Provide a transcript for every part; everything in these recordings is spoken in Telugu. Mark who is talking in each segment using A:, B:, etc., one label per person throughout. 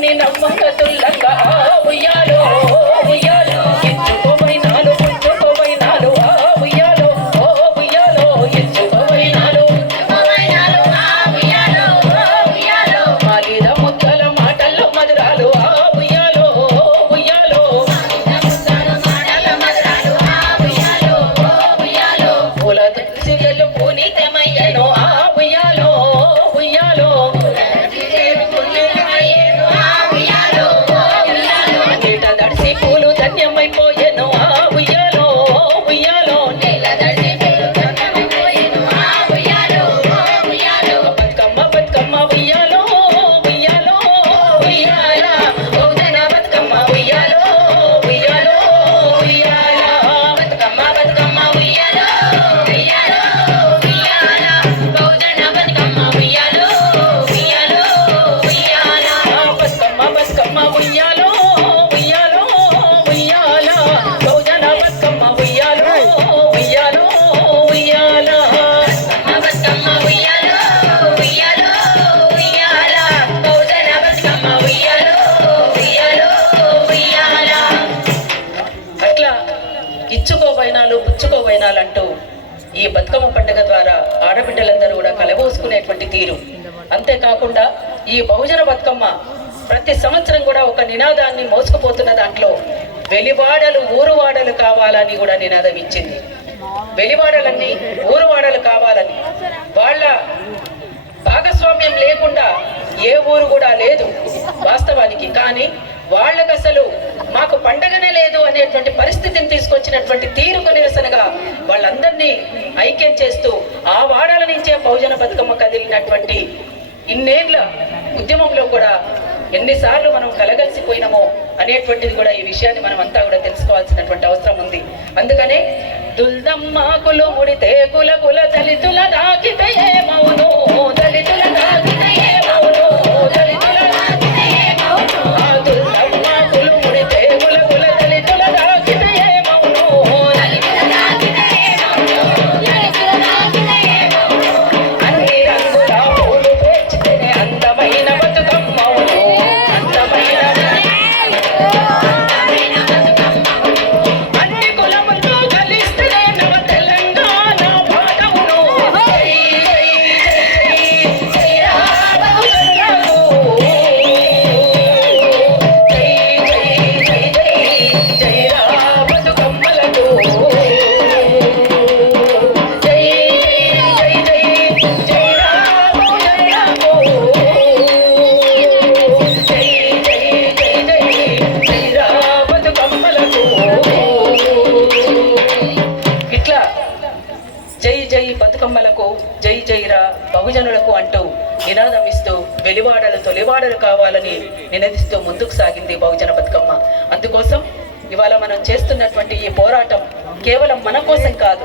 A: ఎన్ని నమ్మక తుల్లంగా ఉయ్యాలో ఉయ్యాలో ఎచ్చుకోవైనాలు పుచ్చుకోవైనాలు ఆ ఉయ్యాలో ఓ ఉయ్యాలో ఎచ్చుకోవైనాలు మాలీద ముద్దల మాటల్లో మధురాలు ఆ ఉయ్యాలో ఉయ్యాలో. పూల తులసిగలు పునీతమయ్యను ఇచ్చుకోబైనాలు పుచ్చుకోబైనాలు అంటూ ఈ బతుకమ్మ పండుగ ద్వారా ఆడబిడ్డలందరూ కూడా కలబోసుకునేటువంటి తీరు. అంతేకాకుండా ఈ బహుజన బతుకమ్మ ప్రతి సంవత్సరం కూడా ఒక నినాదాన్ని మోసుకుపోతున్న దాంట్లో వెలివాడలు ఊరువాడలు కావాలని కూడా నినాదం ఇచ్చింది. వెలివాడలన్నీ ఊరువాడలు కావాలని. వాళ్ళ భాగస్వామ్యం లేకుండా ఏ ఊరు కూడా లేదు వాస్తవానికి. కానీ వాళ్ళకు అసలు మాకు పండగనే లేదు అనేటువంటి పరిస్థితిని తీసుకొచ్చినటువంటి తీరుకు నిరసనగా వాళ్ళందరినీ ఐక్యం చేస్తూ ఆ వాడల నుంచే బహుజన బతుకమ్మ కదిలినటువంటి ఇన్నేళ్ళ ఉద్యమంలో కూడా ఎన్నిసార్లు మనం కలగలిసిపోయినామో అనేటువంటిది కూడా ఈ విషయాన్ని మనం అంతా కూడా తెలుసుకోవాల్సినటువంటి అవసరం ఉంది. అందుకనే దుల్దమ్మాకులు ముడితే కుల కుల జై జైరా బహుజనులకు అంటూ నినాదమిస్తూ వెలివాడలు తొలివాడలు కావాలని నినదిస్తూ ముందుకు సాగింది బహుజన బతుకమ్మ. అందుకోసం ఇవాళ మనం చేస్తున్నటువంటి ఈ పోరాటం కేవలం మన కోసం కాదు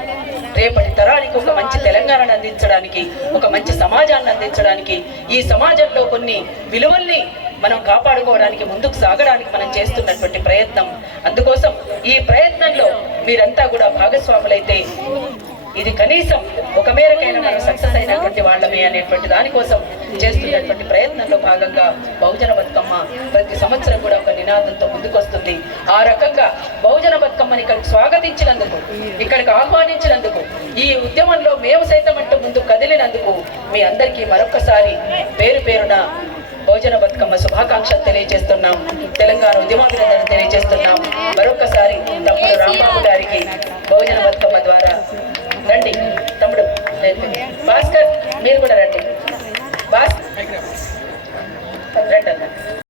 A: రేపటి తరానికి ఒక మంచి తెలంగాణను అందించడానికి ఒక మంచి సమాజాన్ని అందించడానికి ఈ సమాజంలో కొన్ని విలువల్ని మనం కాపాడుకోవడానికి ముందుకు సాగడానికి మనం చేస్తున్నటువంటి ప్రయత్నం. అందుకోసం ఈ ప్రయత్నంలో మీరంతా కూడా భాగస్వాములైతే ఇది కనీసం ఒక మేరకైనా మనం సక్సెస్ అయినటువంటి వాళ్ళమే అనేటువంటి దానికోసం చేస్తున్నటువంటి ప్రయత్నంలో భాగంగా బహుజన బతుకమ్మ ప్రతి సంవత్సరం కూడా ఒక నినాదంతో ముందుకొస్తుంది. ఆ రకంగా బహుజన బతుకమ్మని ఇక్కడికి స్వాగతించినందుకు ఇక్కడికి ఆహ్వానించినందుకు ఈ ఉద్యమంలో మేము సైతం అంటూ ముందు కదిలినందుకు మీ అందరికీ మరొకసారి పేరు పేరున భోజన బతుకమ్మ శుభాకాంక్షలు తెలియజేస్తున్నాం. తెలంగాణ ఉద్యమాభినందనలు తెలియజేస్తున్నాం. నేర్పింది భాస్కర్ మీరు కూడా రండి భాస్కర్ రండి అన్న